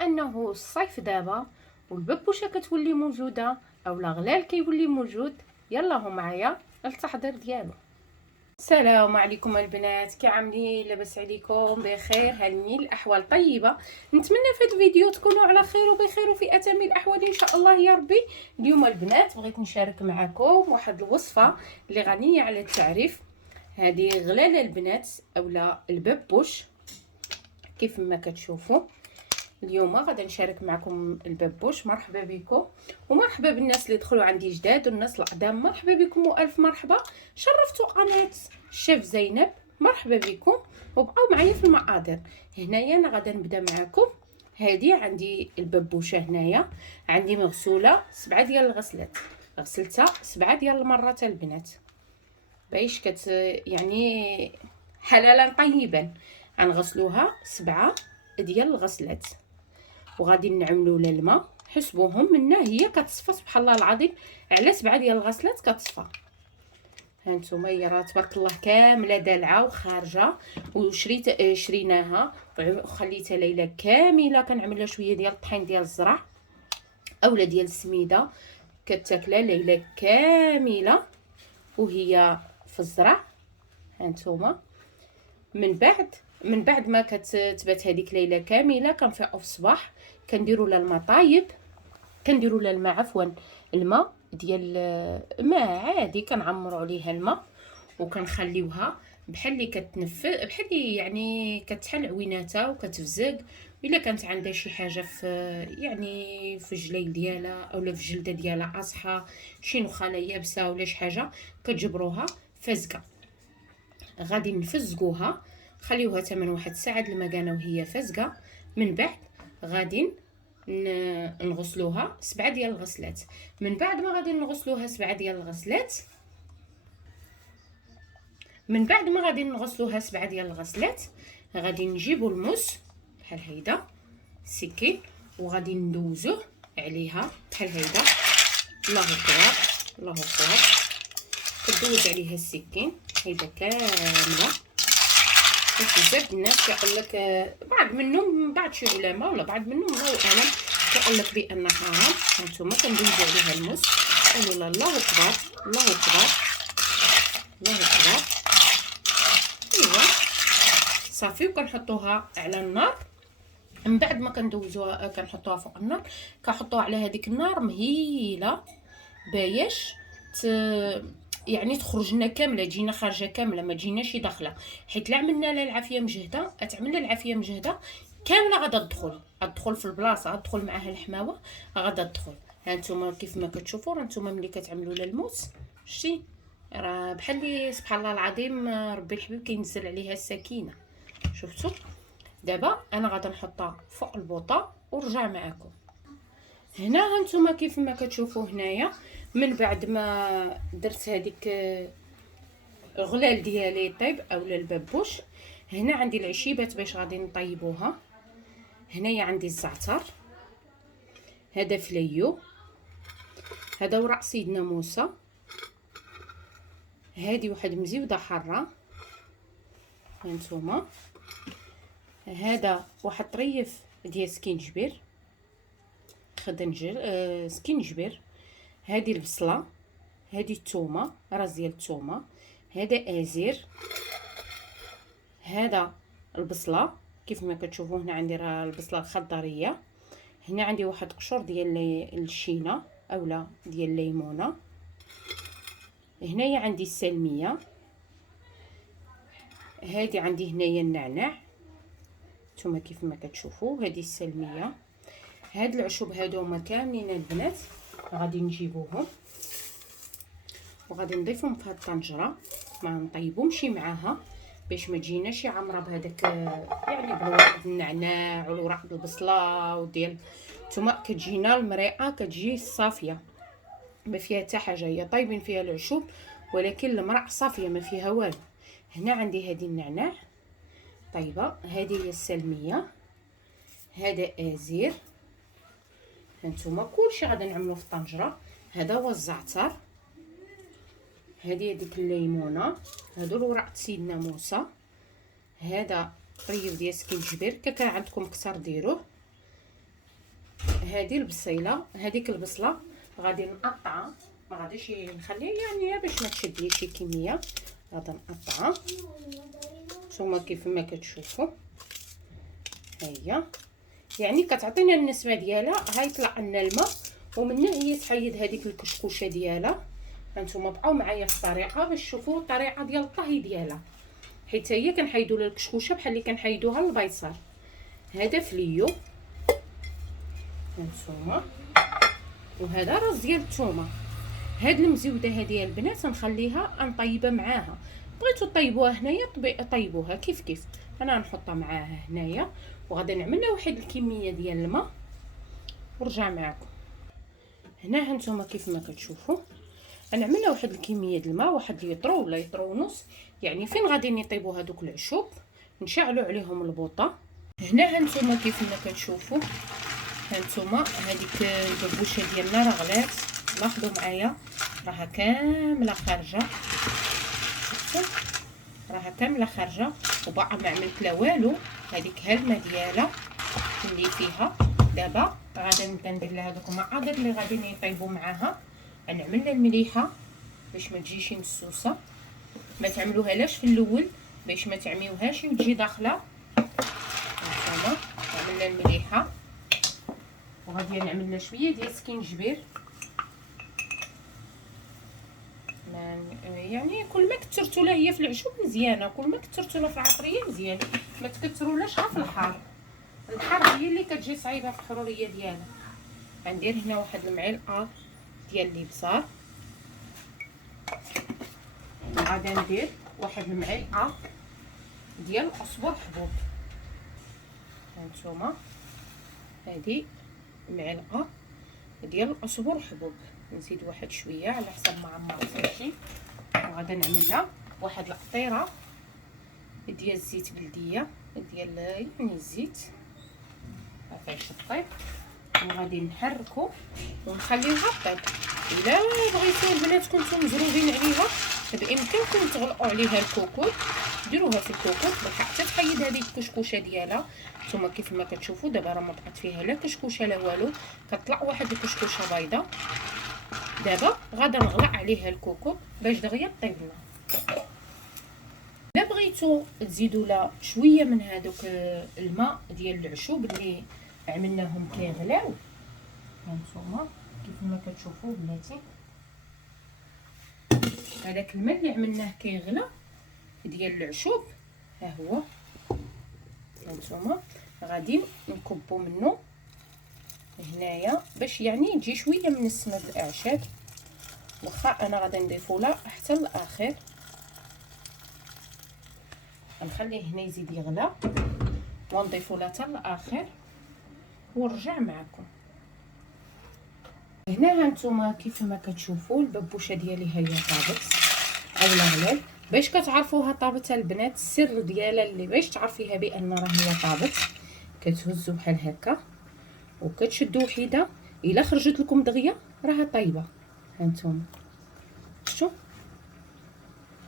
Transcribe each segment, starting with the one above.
انه الصيف دابا والببوشه كتولي موجوده اولا غلال كيولي موجود، يلا هو معايا التحضير ديالو. السلام عليكم البنات، كي عاملين؟ لاباس عليكم؟ بخير؟ هاني الاحوال طيبه؟ نتمنى في هذا الفيديو تكونوا على خير وبخير وفي اتم الاحوال ان شاء الله يا ربي. اليوم البنات بغيت نشارك معكم واحد الوصفه اللي غنيه على التعريف. هذه غلاله البنات اولا الببوش كيف ما كتشوفوا. اليوم غادي نشارك معكم الببوش. مرحبا بكم ومرحبا بالناس اللي دخلوا عندي جداد والناس القدام، مرحبا بكم والف مرحبا. شرفتوا قناه الشيف زينب، مرحبا بكم وبقاو معايا في المقادير. هنايا انا غادي نبدا معكم. هذه عندي الببوشه، هنايا عندي مغسوله 7 ديال الغسلات، غسلتها 7 ديال المرات البنات باش يعني حلالا طيبا. غنغسلوها 7 ديال الغسلات وغادي نعملوا لها الماء حسبوهم منا، هي كتصفى سبحان الله العظيم على 7 ديال الغسلات كتصفى. ها نتوما هي راه تبارك الله كامله دالعه وخارجه، شريناها وخليتها ليله كامله كنعمل لها شويه ديال الطحين ديال الزرع اولا ديال السميده، كتاكلها ليله كامله وهي في الزرع. ها نتوما من بعد ما كتبات هذيك ليله كامله كنفيقوا في الصباح كنديروا لها الماء طايب، كنديروا لها الماء عفوا الماء ديال ماء عادي كنعمروا عليها الماء وكنخليوها بحال اللي كتنفس، بحال اللي يعني كتحل عويناتها وكتفزق. الا كانت عندها شي حاجه في يعني في الجليل ديالها اولا في الجلده ديالها اصحى شي نخاله يابسه ولا شي حاجه كتجبروها فازقه، غادي نفزقوها خليوها تمن واحد الساعه المكانه وهي فازقه. من بعد غادي نغسلوها 7 ديال الغسلات. من بعد ما غادي نغسلوها 7 ديال الغسلات، من بعد ما غادي نغسلوها 7 ديال الغسلات غادي نجيبوا الموس بحال هيدا السكين وغادي ندوزوه عليها بحال هيدا. الله اكبر الله اكبر، كدوز عليها السكين هيدا كامله. بزاف الناس كيقول لك، بعض منهم بعض شي علماء ولا بعض منهم الله اعلم كيقول لك بان حرام. هانتوما كندوزو عليها الموس. قولوا الله اكبر الله اكبر الله اكبر. ايوا صافي وكنحطوها على النار. من بعد ما كندوزوها كنحطوها فوق النار، كنحطوها على هذيك النار مهيله باش يعني تخرج لنا كامله، تجينا خارجه كامله ما تجيناش داخله، حيت لا عملنا لها العافيه مجهده تعملنا العافيه مجهده كامله غادا تدخل في البلاصه، غتدخل معاها الحماوه غادا تدخل. ها نتوما كيف ما كتشوفوا راه نتوما ملي كتعملوا لها الموس شتي راه بحال اللي سبحان الله العظيم ربي الحبيب كينزل عليها السكينه. شفتوا؟ دابا انا غادا نحطها فوق البوطه ورجع معكم. هنا هانتوما كيف ما كتشوفوا هنايا من بعد ما درت هذيك الغلال ديالي طيب اولا الببوش، هنا عندي العشيبات باش غادي نطيبوها. هنايا عندي الزعتر، هذا فليو، هذا ورق سيدنا موسى، هذه واحد مزيوده حاره هانتوما، هذا واحد طريف ديال سكينجبير خدنجر سكينجبير، هذه البصله، هذه الثومه راس ديال الثومه، هذا ازير، هذا البصله كيف ما كتشوفوا هنا عندي راه البصله الخضريه، هنا عندي واحد قشور ديال الشينه اولا ديال الليمونه، هنايا عندي السلميه، هذه عندي هنايا النعناع نتوما كيف ما كتشوفوا، هذه السلميه. هاد العشب هادوما كاملين البنات غادي نجيبوهم وغادي نضيفهم في هاد الطنجره، ما نطيبهمش معاها باش ما تجيناش عامره بهذاك يعني بالورق النعناع والورق البصله وديال نتوما كتجينا المريقه كتجي صافيه ما فيها حتى حاجه، هي طايبين فيها العشب ولكن المرق صافيه ما فيها والو. هنا عندي هذه النعناع طيبه، هذه هي السلميه، هذا ازير. هانتوما كلشي غادي نعملو في الطنجره. هذا هو الزعتر، هذه ديك الليمونه، هادو الوراق سيدنا موسى، هذا طريف ديال سكينجبير كان عندكم كثر ديروه، هذه البصيله، هذيك البصله غادي نقطعها، ما غاديش نخليها يعني باش ما تشدليش شي كميه، غادي نقطعها نتوما كيف ما كتشوفوا. هيا يعني كتعطينا النسبه ديالها، غيطلع لنا الماء ومنه هي تحيد هذيك الكشكوشه ديالها. هانتوما بقاو معايا في الطريقه باش تشوفوا الطريقه ديال الطهي ديالها، حيت هي كنحيدوا لها الكشكوشه بحال اللي كنحيدوها للبيصار. هذا فليو هانتوما، وهذا راس ديال الثومه. هاد المزيوده هذه البنات نخليها نطيبها معاها، بغيتو طيبوها هنايا طيبوها كيف انا نحطها معاها هنايا. وغادي نعمل لها واحد الكميه ديال الماء ونرجع معكم. هنا هانتوما كيف ما كتشوفوا غنعمل لها واحد الكميه ديال الماء، واحد ليطرو ولا ليطرو ونص، يعني فين غادي نطيبوا هذوك العشوب نشعلوا عليهم البوطه. هنا هانتوما كيف ما كتشوفوا هانتوما هذيك الببوشه ديالنا راه غلات، لاحظوا معايا راها كامله خارجه، شفتوا راها كامله خارجه وباقا ما عملت لا والو. هذيك هالماء ديالها اللي فيها دابا غادي نبدا ندير لها هذوك المعاضر اللي غادي يطيبوا معاها. غنعمل لها المليحه باش ما تجيش مسوسه، ما تعملوها لاش في الاول باش ما تعميوهاش وتجي داخله. هانتوما نعمل لها المليحه، وغادي نعمل لها شويه ديال سكينجبير. يعني كل ما كثرتوا لها هي في العشوب مزيانه، كل ما كثرتوا لها في العطريه مزيان، ما تكثرولهاش في الحار. الحار هي اللي كتجي صعيبه في الحروريه ديالها. غندير هنا واحد المعلقه ديال الابزار، غادي ندير واحد المعلقه ديال القزبر حبوب. هانتوما هذه معلقه ديال القزبر حبوب، نزيد واحد شويه على حسب ما عمرتيشي. وغادي نعمل لها واحد القطيره ديال الزيت بلديه، ديال يعني الزيت عفاش الطيب، وغادي نحركو ونخليوها طيب. الا بغيتو البنات كنتو مزروبين عليها بامكانكم تغلقوا عليها الكوكوط، ديروها في الكوكوط حتى تحيد هذيك الكشكوشه ديالها. نتوما كيف ما كتشوفوا دابا راه ما بقات فيها لا كشكوشه لا والو، كطلع واحد الكشكوشه بيضاء. دابا غادي نغلق عليها الكوكوط باش دغيا طيب لنا. الا بغيتو تزيدوا لها شويه من هذوك الماء ديال العشوب اللي عملناهم كيغلاو، هانتوما كيف ما كتشوفوا بلاتي هذاك الماء اللي عملناه كيغلى ديال العشوب ها هو. هانتوما غادي نكبوا منه هنايا باش يعني تجي شويه من السماد الاعشاب، واخا انا غادي نضيفو لها حتى الاخر. غنخليه هنا يزيد يغلى ونضيفو لها حتى الاخر ونرجع معكم. هنا هانتوما كيف ما كتشوفوا الببوشه ديالي هي طابت اولا غلال. باش كتعرفوها طابت البنات، السر ديالها اللي باش تعرفيها بان راه هي طابت، كتهزوا بحال هكا وكتشدوا وحده، الا خرجت لكم دغيا راها طايبه. هانتوما شفتوا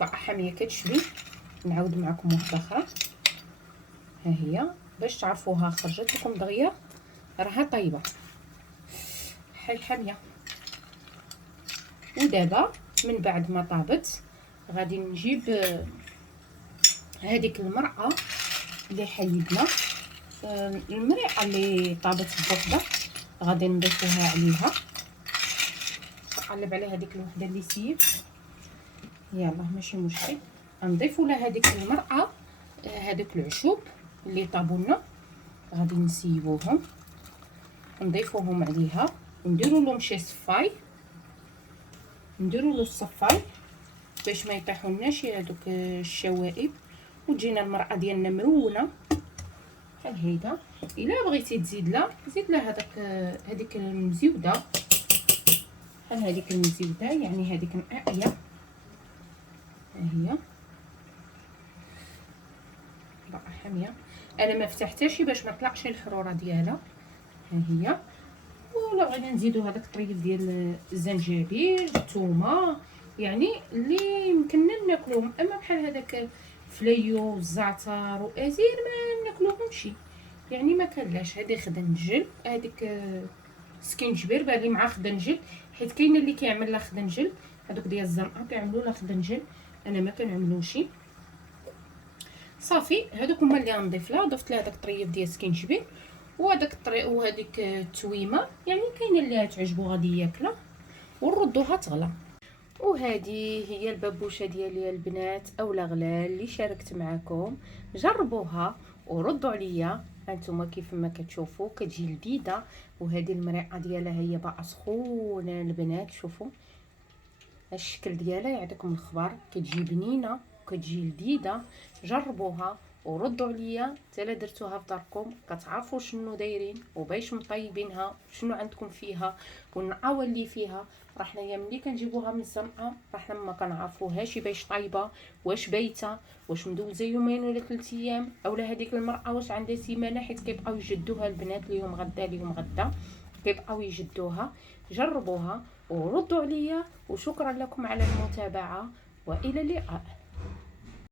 بقى حاميه كتشبي. نعاود معكم واحده اخرى، ها هي باش تعرفوها خرجت لكم دغيا راها طايبه حي حاميه. ودابا من بعد ما طابت غادي نجيب هذيك المرقه اللي حيدنا، المرقه اللي طابت بوحده غادي نضيفوها عليها. نقلب على هذيك الوحده اللي سيب، يلا ماشي مشكل. نضيفوا لها هذيك المرقه هذوك العشوب اللي طابوا لنا، غادي نسيبوهم نضيفوهم عليها ونديروا لهم شي صفاي، نديروا له الصفاي باش ما يطيحولناش هذوك الشوائب وتجينا المرقه ديالنا مرونه بحال هيدا. الا بغيتي تزيد لها زيد لها هذيك المزيوده، بحال هذيك المزيوده يعني هذيك نقايه ها هي بقى حاميه. انا ما فتحتهاش باش ما طلعش الحروره ديالها ها هي. ولا بغينا نزيدو هذاك الطريف ديال الزنجبيل الثومه يعني اللي يمكننا ناكلوهم، اما بحال هذاك فليو والزعتر وازير ما ناكلوهمش يعني ما كانلاش. هذه خدا نجل هذيك سكينجبير بالي مع خدنجل، حيت كاين اللي كيعمل لا خدنجل، هذوك ديال الزنقه كيعملوا لا خدنجل، انا ما كنعملوش. صافي هذوك هما اللي غنضيف لها. ضفت لها داك الطريف ديال السكينجبير وهذاك الطريق وهذيك التويمه، يعني كاينه اللي تعجبو غادي ياكلها، ونردوها تغلى. وهذه هي البابوشه ديالي البنات اولا غلال اللي شاركت معكم. جربوها وردوا عليا. هانتوما كيف ما كتشوفوا كتجي لذيذه، وهذه المريقه ديالها هي باقا سخونه البنات. شوفوا الشكل ديالها يعطيكم الخبر، كتجي بنينه وكتجي لذيذه. جربوها وردوا عليا. حتى الا درتوها في داركم كتعرفوا شنو دايرين وباش مطيبينها وشنو عندكم فيها والنقاوه اللي فيها. راه حنايا ملي كنجيبوها من الزنقه راه حنا ما كنعرفوهاش باش طايبه، واش بايته، واش مدوزه يومين ولا 3 ايام، اولا هذيك المراه واش عندها سيمانه، حيت كيبقاو يجدوها البنات اليوم غدا اليوم غدا كيبقاو يجدوها. جربوها وردوا عليا، وشكرا لكم على المتابعه والى اللقاء.